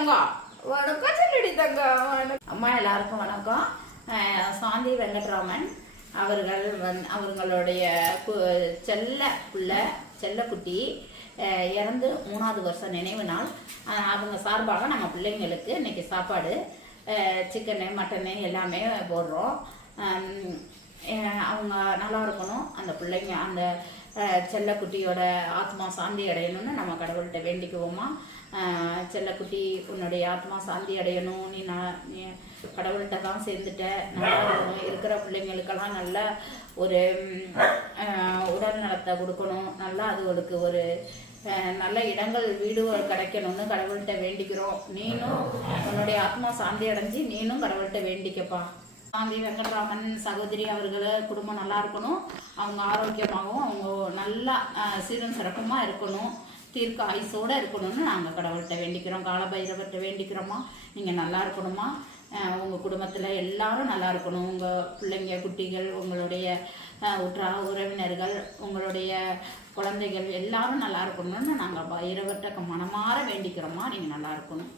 தங்கம். வணக்கம் சொல்லுடி தங்கம். அம்மா எல்லாருக்கும் வணக்கம். சாந்தி வெங்கட்ராமன் அவர்கள் அவங்களுடைய செல்ல செல்லக்குட்டி இறந்து 3வது வருஷம் நினைவு நாள். அவங்க சார்பாக நம்ம பிள்ளைங்களுக்கு இன்னைக்கு சாப்பாடு சிக்கனு மட்டனு எல்லாமே போடுறோம். அவங்க நல்லா இருக்கணும், அந்த பிள்ளைங்க அந்த செல்லக்குட்டியோட ஆத்மா சாந்தி அடையணும்னு நம்ம கடவுள்கிட்ட வேண்டிக்குவோமா. செல்லக்குட்டி உன்னுடைய ஆத்மா சாந்தி அடையணும், நீ கடவுள்கிட்ட தான் சேர்ந்துட்ட, நல்லா இருக்கணும். இருக்கிற பிள்ளைங்களுக்கெல்லாம் நல்ல ஒரு உடல் நலத்தை கொடுக்கணும், நல்லா அதுகளுக்கு ஒரு நல்ல இடங்கள் வீடு கிடைக்கணும்னு கடவுள்கிட்ட வேண்டிக்கிறோம். நீனும் உன்னுடைய ஆத்மா சாந்தி அடைஞ்சு நீனும் கடவுள்கிட்ட வேண்டிக்கப்பா. சாந்தி வெங்கட்ராமன் சகோதரி அவர்கள் குடும்பம் நல்லா இருக்கணும், அவங்க ஆரோக்கியமாகவும் அவங்க நல்லா சீரும் சிறப்புமாக இருக்கணும், தீர்க்க ஆயுசோடு இருக்கணும்னு நாங்கள் கடவுள்கிட்ட வேண்டிக்கிறோம். காலபைரவர்கிட்ட வேண்டிக்கிறோமா, நீங்கள் நல்லா இருக்கணுமா, உங்கள் குடும்பத்தில் எல்லாரும் நல்லா இருக்கணும், உங்கள் பிள்ளைங்க குட்டிகள் உங்களுடைய உறவினர்கள் உங்களுடைய குழந்தைகள் எல்லாரும் நல்லா இருக்கணும்னு நாங்கள் பைரவர்கிட்ட மனமாற வேண்டிக்கிறோமா. நீங்கள் நல்லா இருக்கணும்.